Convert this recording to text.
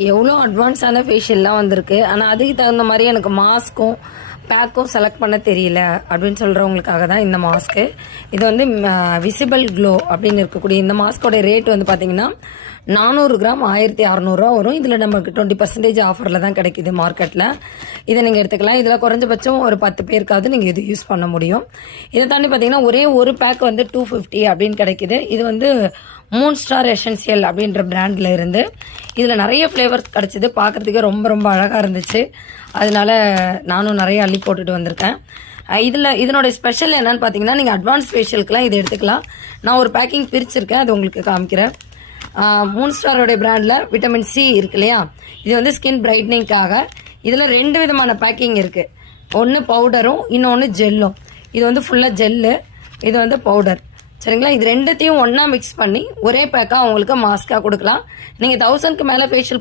எவ்வளோ அட்வான்ஸான ஃபேஷியல்லாம் வந்திருக்கு. ஆனால் அதுக்கு தகுந்த மாதிரி எனக்கு மாஸ்க்கும் பேக்கும் செலக்ட் பண்ண தெரியல அப்படின்னு சொல்கிறவங்களுக்காக தான் இந்த மாஸ்க்கு. இது வந்து விசிபிள் க்ளோ அப்படின்னு இருக்கக்கூடிய இந்த மாஸ்கோட ரேட் வந்து பார்த்தீங்கன்னா 400 கிராம் 1600 வரும். இதில் நமக்கு 20% ஆஃபரில் தான் கிடைக்கிது மார்க்கெட்டில். இதை நீங்கள் எடுத்துக்கலாம். இதில் குறைஞ்சபட்சம் ஒரு 10 பேருக்காவது நீங்கள் இது யூஸ் பண்ண முடியும். இதை தாண்டி பார்த்தீங்கன்னா ஒரே ஒரு பேக் வந்து 250 அப்படின்னு கிடைக்கிது. இது வந்து மூன் ஸ்டார் எசென்சியல் அப்படின்ற பிராண்டில் இருந்து இதில் நிறைய ஃப்ளேவர்ஸ் கிடச்சிது. பார்க்குறதுக்கே ரொம்ப ரொம்ப அழகாக இருந்துச்சு. அதனால நானும் நிறைய அள்ளி போட்டுட்டு வந்திருக்கேன். இதனோட ஸ்பெஷல் என்னன்னு பார்த்தீங்கன்னா நீங்கள் அட்வான்ஸ் ஃபேஷியலுக்குலாம் இதை எடுத்துக்கலாம். நான் ஒரு பேக்கிங் பிரிச்சிருக்கேன், அது உங்களுக்கு காமிக்கிறேன். மூன் ஸ்டாரோடைய பிராண்டில் விட்டமின் சி இருக்கு இல்லையா, இது வந்து ஸ்கின் பிரைட்னிங்காக. இதில் 2 விதமான பேக்கிங் இருக்குது. ஒன்று பவுடரும் இன்னொன்று ஜெல்லும். இது வந்து ஃபுல்லாக ஜெல்லு, இது வந்து பவுடர். சரிங்களா? இது ரெண்டுத்தையும் ஒன்றா மிக்ஸ் பண்ணி ஒரே பேக்காக உங்களுக்கு மாஸ்க்காக கொடுக்கலாம். நீங்கள் 1000க்கு மேலே ஃபேஷியல்